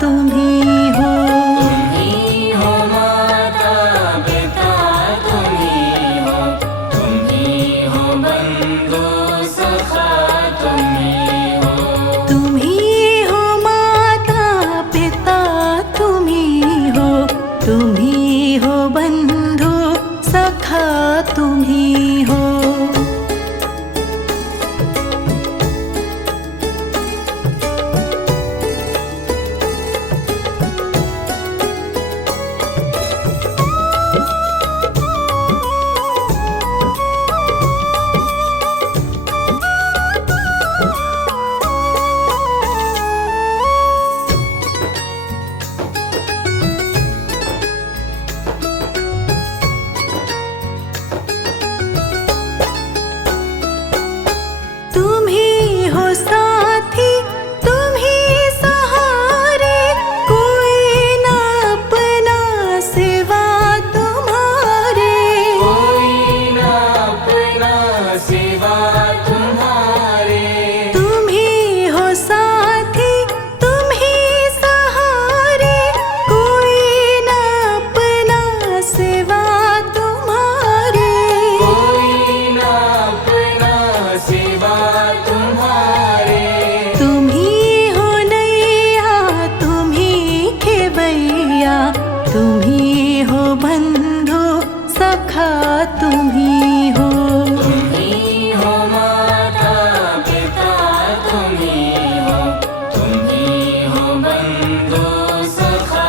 तुम ही हो। तुम ही हो माता पिता, तुम ही हो, तुम ही हो बंधु सखा, तुम ही हो। तुम ही हो माता पिता, तुम ही हो, तुम ही हो बंधु सखा, तुम ही हो। तुम ही हो साथी, तुम ही सहारे, कोई ना अपना सिवा तुम्हारे। कोई ना अपना सिवा तुम्हारे। तुम ही हो साथी, तुम ही सहारे, कोई ना अपना सिवा तुम्हारे। कोई ना अपना सिवा तुम्हारे। तुम ही हो नैया, तुम ही खेवैया, तुम ही हो बंधु सखा, तुम ही हो। तुम ही हो माता पिता, तुम ही हो, तुम ही हो बंधु सखा,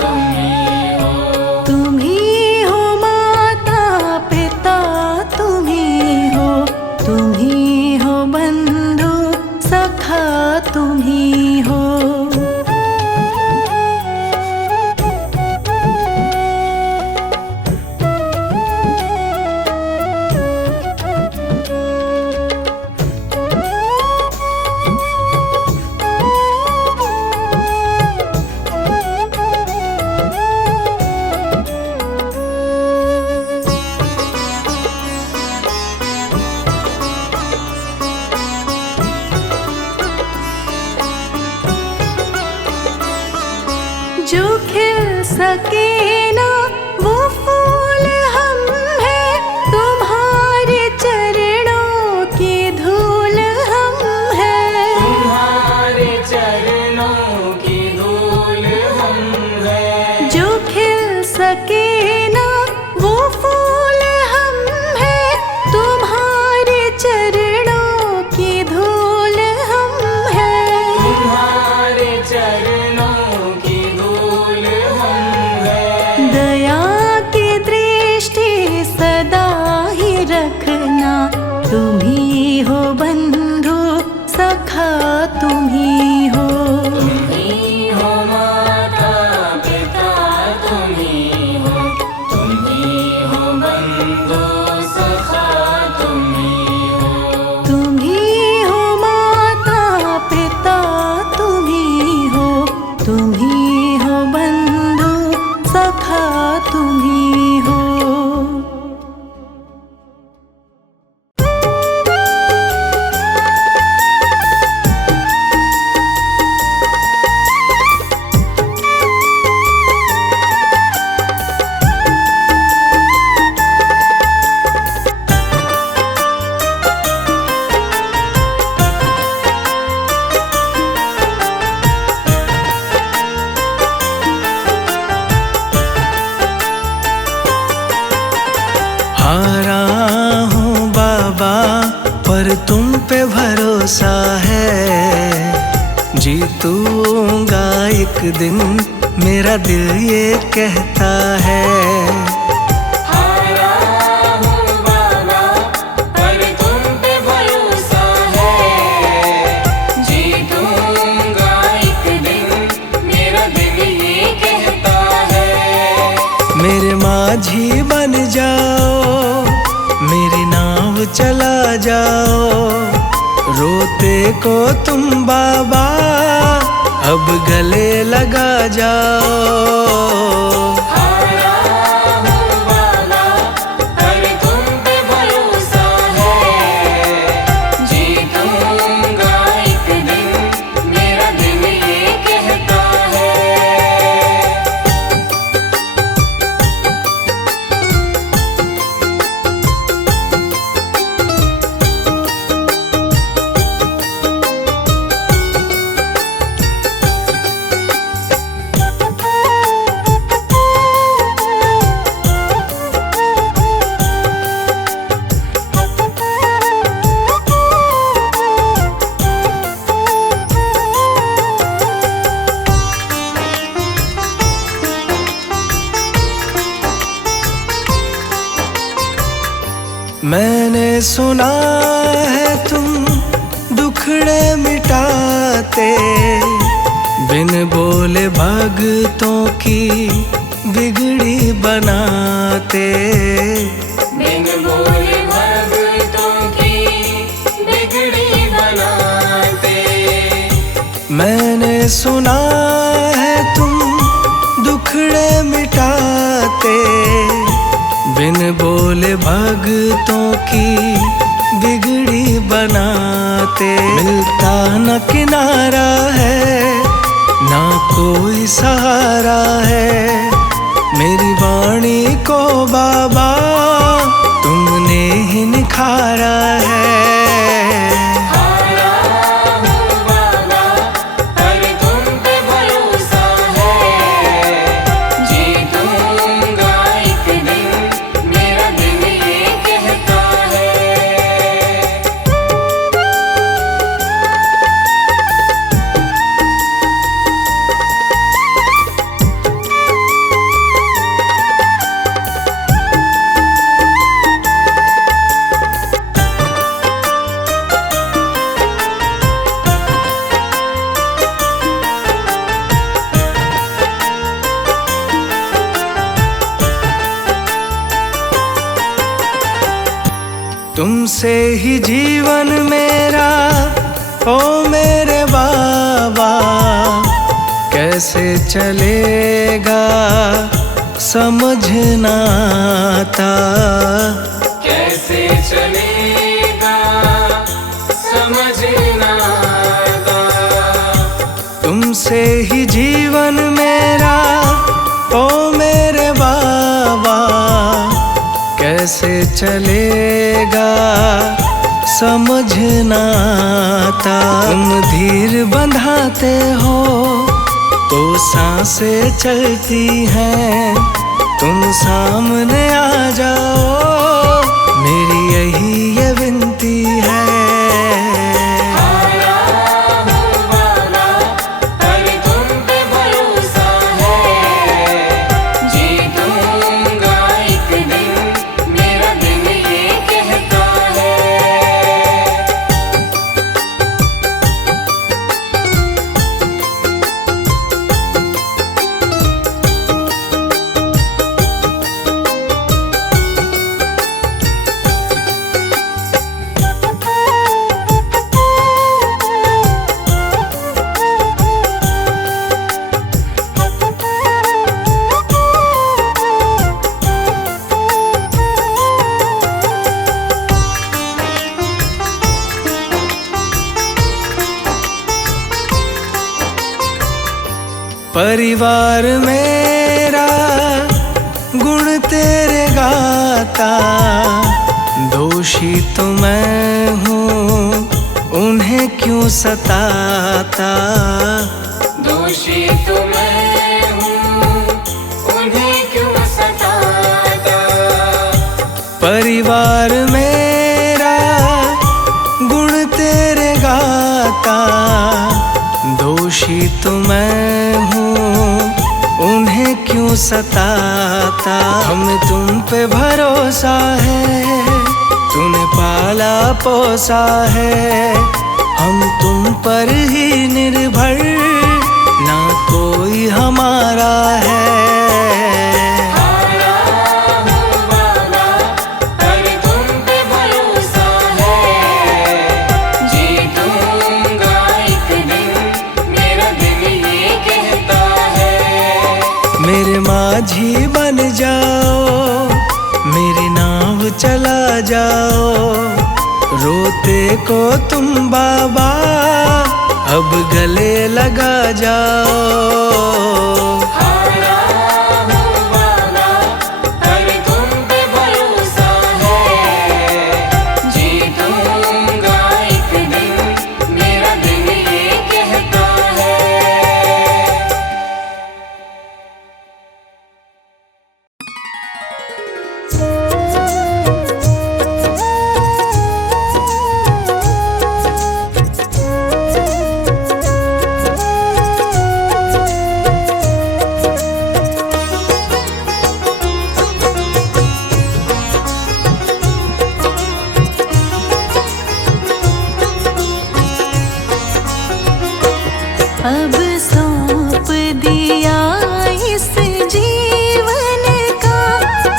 तुम ही हो। तुम ही हो माता पिता, तुम ही हो, तुम ही हो बंधु सखा, तुम ही हो। जो खिल सके ना वो फूल हम हैं, तुम्हारे चरणों की धूल हम हैं। तुम्हारे चरणों की धूल हम हैं। जो खिल सके ना वो फूल हम हैं, तुम्हारे चरणों की धूल हम हैं। तुम्हारे चरणों की धूल हम हैं। दया की दृष्टि सदा ही रखना, तुम ही हो बंधु सखा, तुम ही हो। तुम ही हो माता पिता, तुम ही हो, तुम ही हो बंधु सखा, तुम ही हो। तुम ही हो माता पिता, तुम ही हो, तुम ही हो बंधु सखा, तुम ही हो। हारा हूँ बाबा पर तुम पे भरोसा है, जीतूंगा एक दिन मेरा दिल ये कहता है। हारा हूँ बाबा पर तुम पे भरोसा है, जीतूंगा एक दिन मेरा दिल ये कहता है। मेरे माझी बन जाओ, मेरी नाव चला जाओ, रोते को तुम बाबा अब गले लगा जाओ। जीतूंगा एक दिन मेरा दिल ये कहता है। मैंने सुना है तुम दुखड़े मिटाते, बिन बोले भगतों की बिगड़ी बनाते। बिन बोले भगतों की बिगड़ी बनाते। मैंने सुना है तुम दुखड़े मिटाते, बिन बोले भगतों की बिगड़ी बनाते। मिलता न किनारा है, ना कोई सहारा है, मेरी वाणी को बाबा तुमने ही निखारा है। तुमसे ही जीवन मेरा ओ मेरे बाबा, कैसे चलेगा समझ ना आता। कैसे चलेगा समझ ना आता। तुमसे ही जीवन मेरा ओ मेरे बाबा, कैसे चलेगा समझ ना आता। तुम धीर बंधाते हो तो सांसें चलती हैं, तुम सामने आ जाओ मेरी यही ये विनती है। परिवार मेरा गुण तेरे गाता, दोषी तो मैं हूँ उन्हें क्यों सताता। दोषी तो मैं हूँ उन्हें क्यों सताता। परिवार मेरा गुण तेरे गाता, दोषी तो मैं हूँ उन्हें क्यों सताता। हमें तुम पे भरोसा है, तूने पाला पोसा है, हम तुम पर ही निर्भर, ना कोई हमारा है। मेरे माझी बन जाओ, मेरी नाव चला जाओ, रोते को तुम बाबा अब गले लगा जाओ।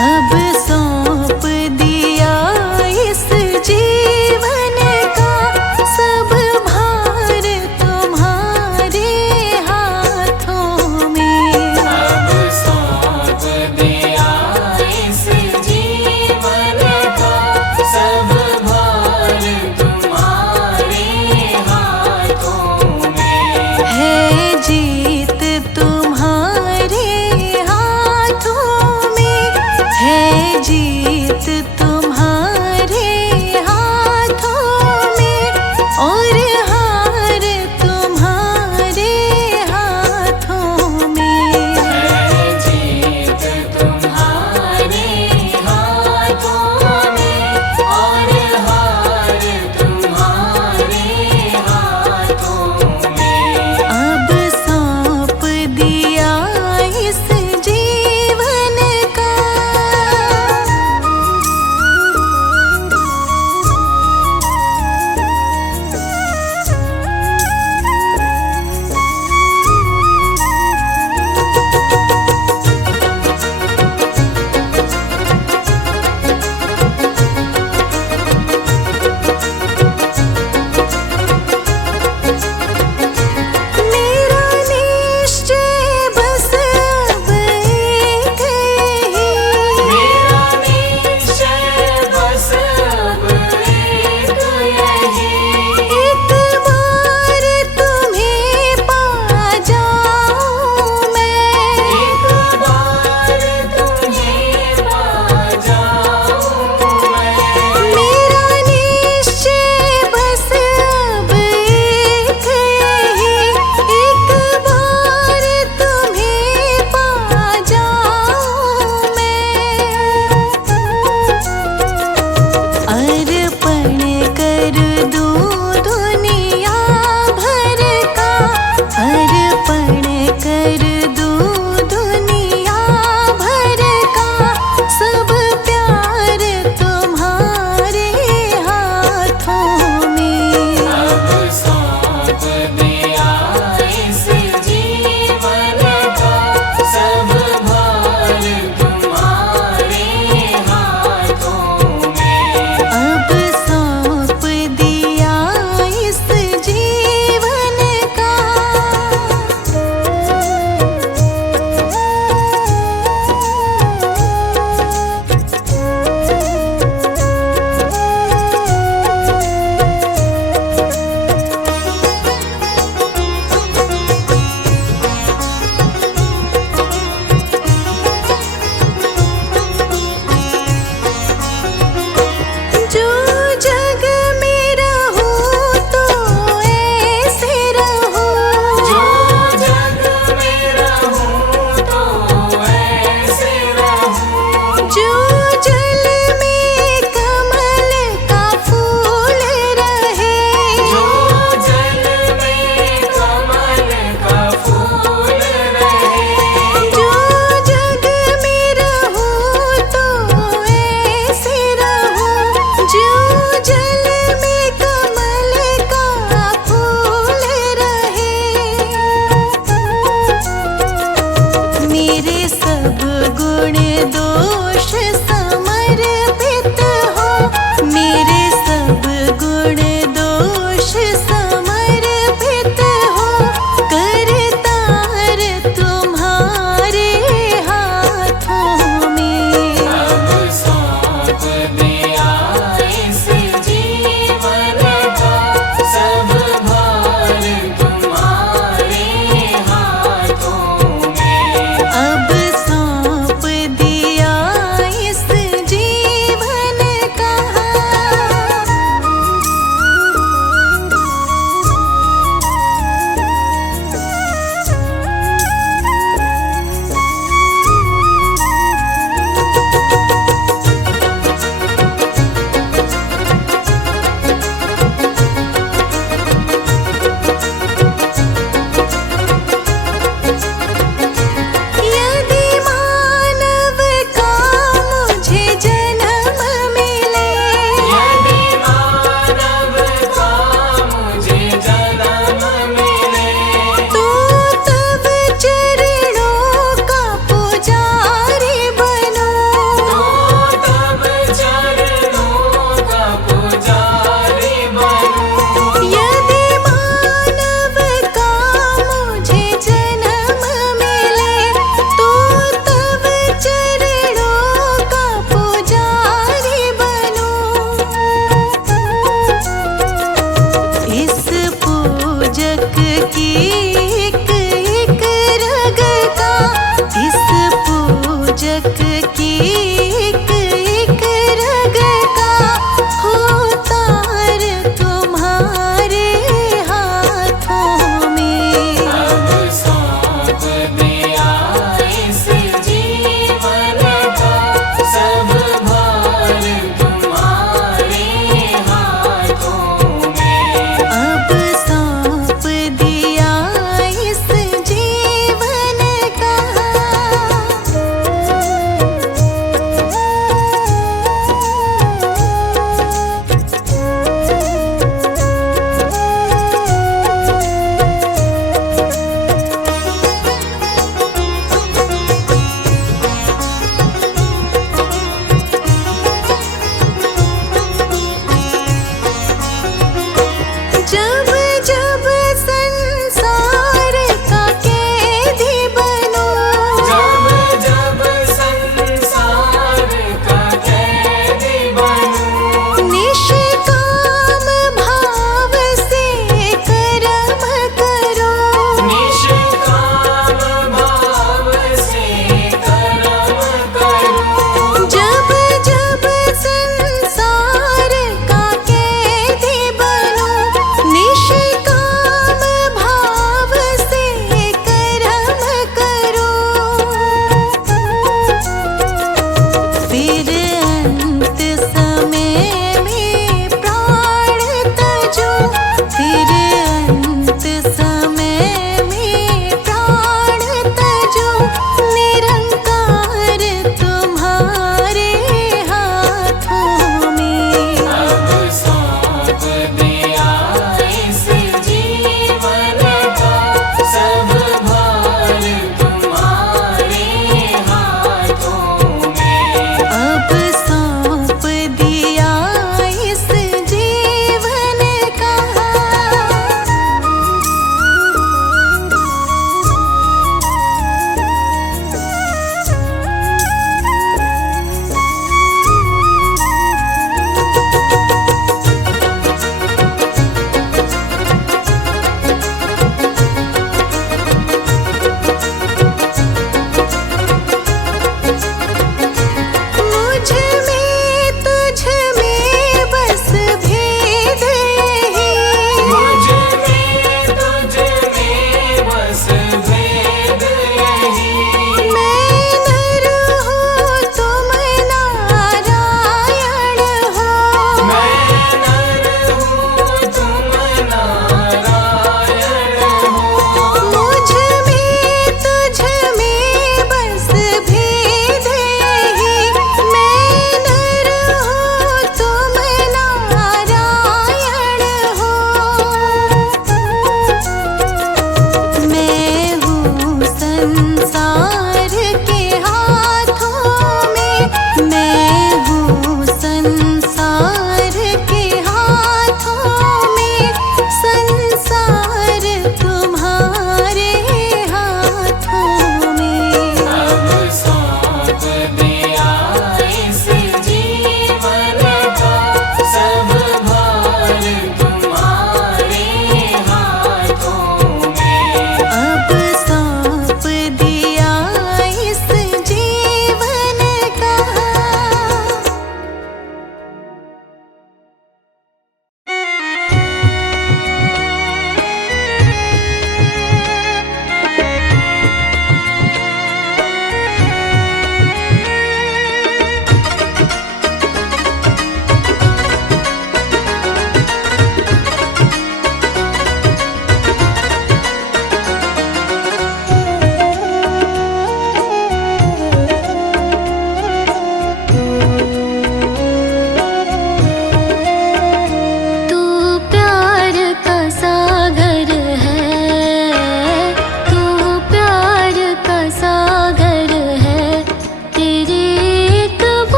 अब सौंप दिया इस जीवन का सब भार तुम्हारे हाथों में। अब सौंप दिया इस जीवन का सब भार तुम्हारे हाथों में। है जीत तुम्हारे हाथों में, है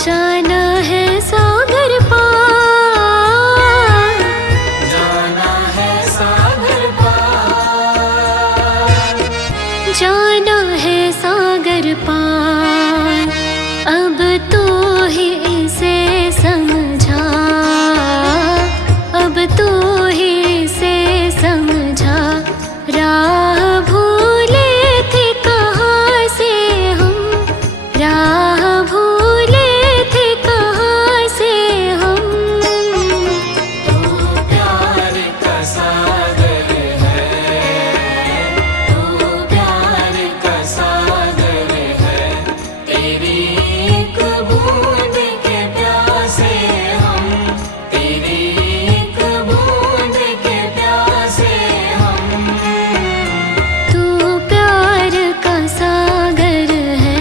जाना है सागर पार, जाना है सागर पार, जाना है सागर पार। अब तो ही इसे समझा, अब तो ही इसे समझा। राह भूले थे कहाँ से हम, राह भूले थे कहाँ से हम। तू प्यार का सागर है, तू प्यार का सागर है। तेरी एक बूंद के प्यासे हम, तेरी एक बूंद के प्यासे हम। तू प्यार का सागर है।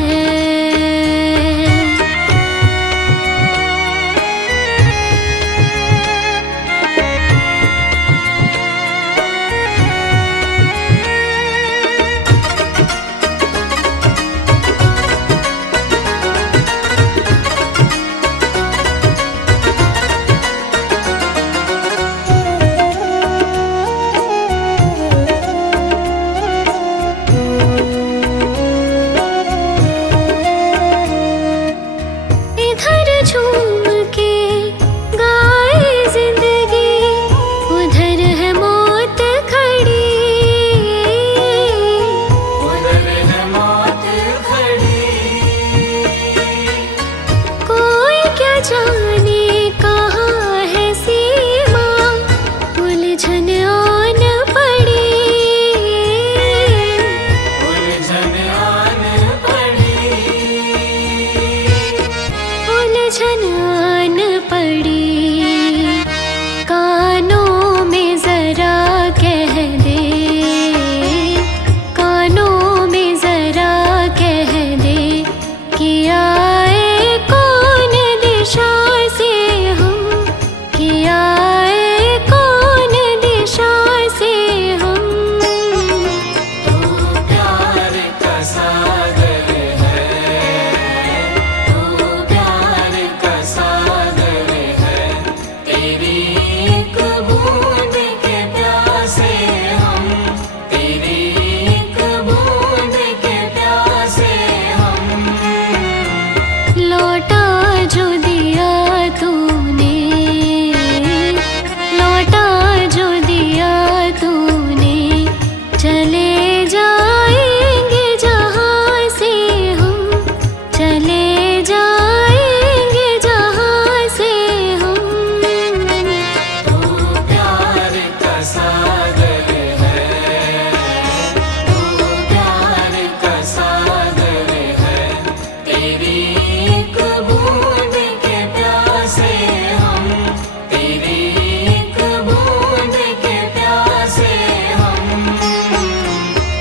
इधर झूम के गाए जिंदगी, उधर है मौत खड़ी। उधर है मौत खड़ी, कोई क्या जाने कहाँ है सीमा, उलझन आन पड़ी। उलझन आन पड़ी, उलझन आन पड़ी। कानों में जरा कह दे, कानों में जरा कह दे कि आए कौन दिशा से हम, कि आए कौन दिशा से हम। तू प्यार का सागर है, तू प्यार का सागर है। तेरी एक बूंद के प्यासे हम, तेरी एक बूंद के प्यासे हम। लौटा जो दिया तूने, लौटा जो दिया तूने। चले जाएंगे जहाँ से हम, चले जाएंगे जहाँ से हम। तू प्यार का सागर है, तू प्यार का सागर है। तेरी एक बूंद के प्यासे हम, तेरी एक बूंद के प्यासे हम।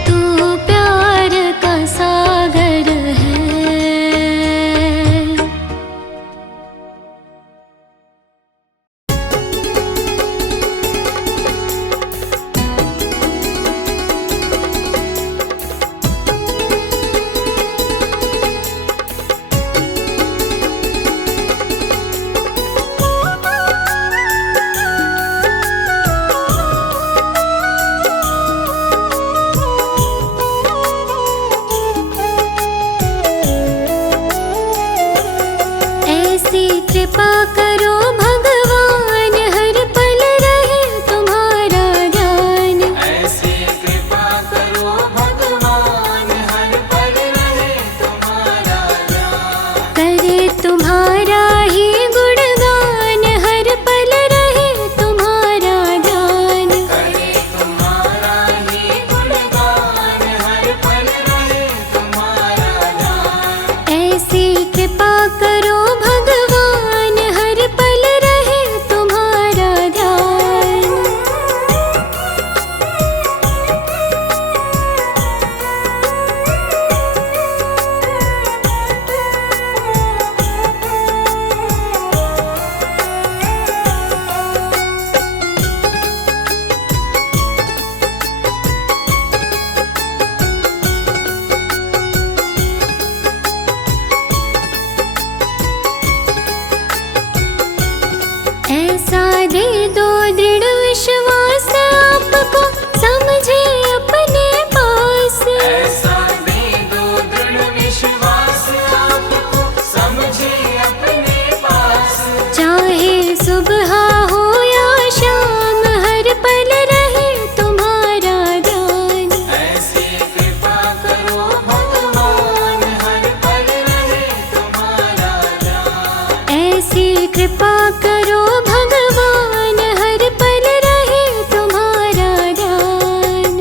तू प्यार का सागर है। ऐसी कृपा करो भगवान, हर पल रहे तुम्हारा ध्यान। ऐसी कृपा करो भगवान, हर पल रहे तुम्हारा ध्यान। करे तुम्हारा ही गुणगान, हर पल रहे तुम्हारा ध्यान। करे तुम्हारा ही गुणगान, हर पल रहे तुम्हारा ध्यान। ऐसी कृपा करो भगवान, हर पल रहे तुम्हारा ध्यान। ऐसी कृपा करो भगवान हर पल रहे तुम्हारा ध्यान।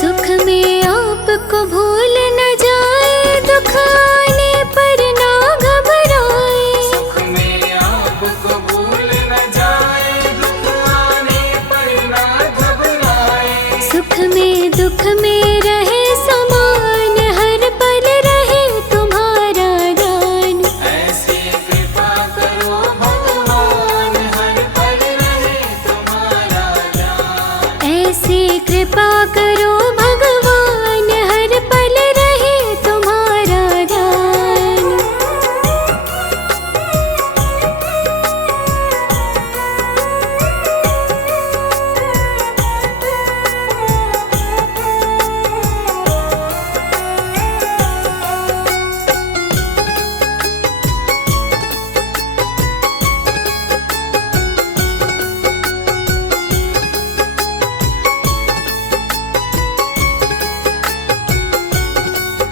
सुख में आपको भूल न जाए, दुख आने पर ना घबराए। सुख में आपको भूल न जाए, दुख आने पर ना घबराए। सुख में दुख में रहे समान, हर पल रहे तुम्हारा ध्यान। ऐसी कृपा करो भगवान हर पल रहे तुम्हारा ध्यान। ऐसी कृपा करो भगवान हर पल रहे तुम्हारा ध्यान।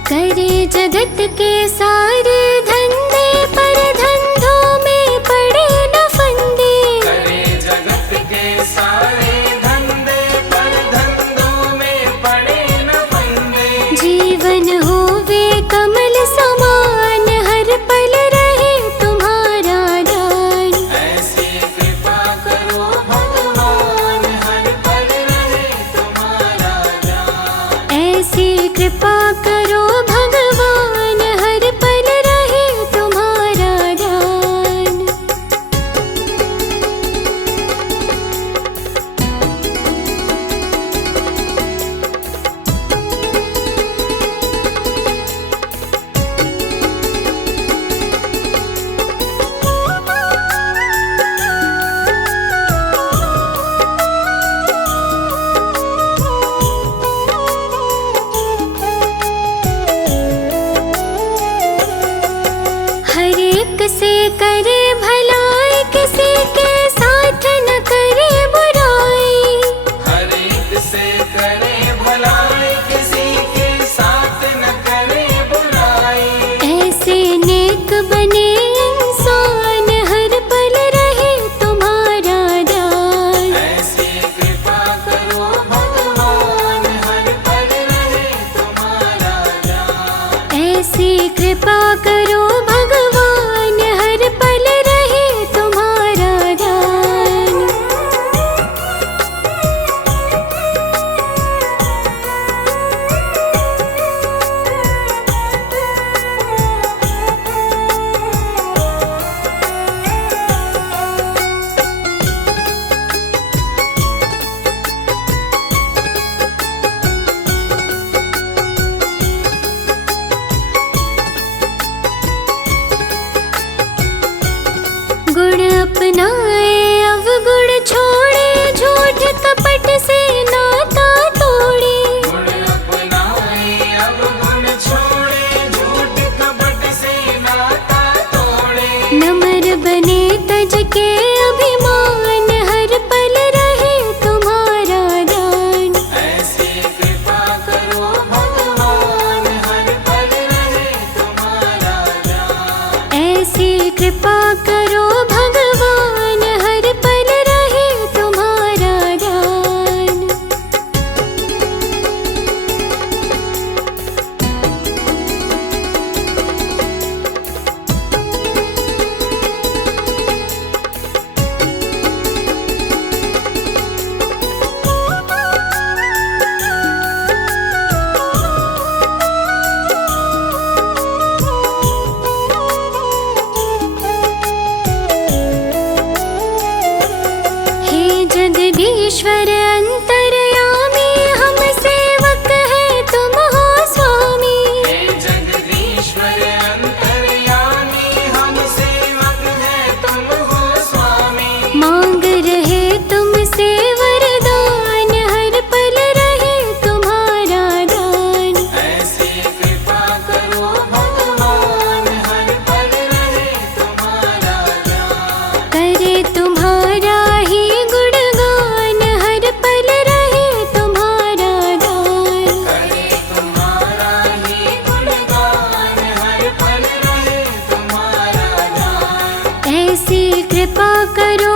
करे जगत के सारे धंधे, पर धंधों में पड़े न फंदे। करे जगत के सारे धंधे, पर धंधों में पड़े न फंदे। जीवन होवे कमल समान, हर पल रहे तुम्हारा ध्यान। ऐसी कृपा करो भगवान हर पल रहे तुम्हारा ध्यान। ऐसी कृपा करो भगवान हर पल रहे तुम्हारा ध्यान। हर एक से करे भलाई, किसी के साथ न करे बुराई। हर एक से करे भलाई, किसी के साथ न करे बुराई। ऐसे नेक बने इंसान, हर पल रहे तुम्हारा ध्यान। ऐसी कृपा करो भगवान हर पल रहे तुम्हारा ध्यान। ऐसी कृपा करो भगवान हर पल रहे तुम्हारा ध्यान। गुण अपनाए अवगुण छोड़े, झूठ कपट से नाता तोड़े। गुण अपनाए अब गुण छोड़े, झूठ कपट से नाता तोड़े। नम्र बने तज के अभिमान, हर पल रहे तुम्हारा ध्यान। ऐसी कृपा करो भगवान हर पल रहे तुम्हारा ध्यान। ऐसी कृपा करो भगवान हर पल रहे तुम्हारा ध्यान। ईश्वर अंतर्यामी, हम सेवक हैं तुम हो स्वामी। हे जगदीश्वर अंतर्यामी, हम सेवक हैं तुम हो स्वामी। मांग रहे करो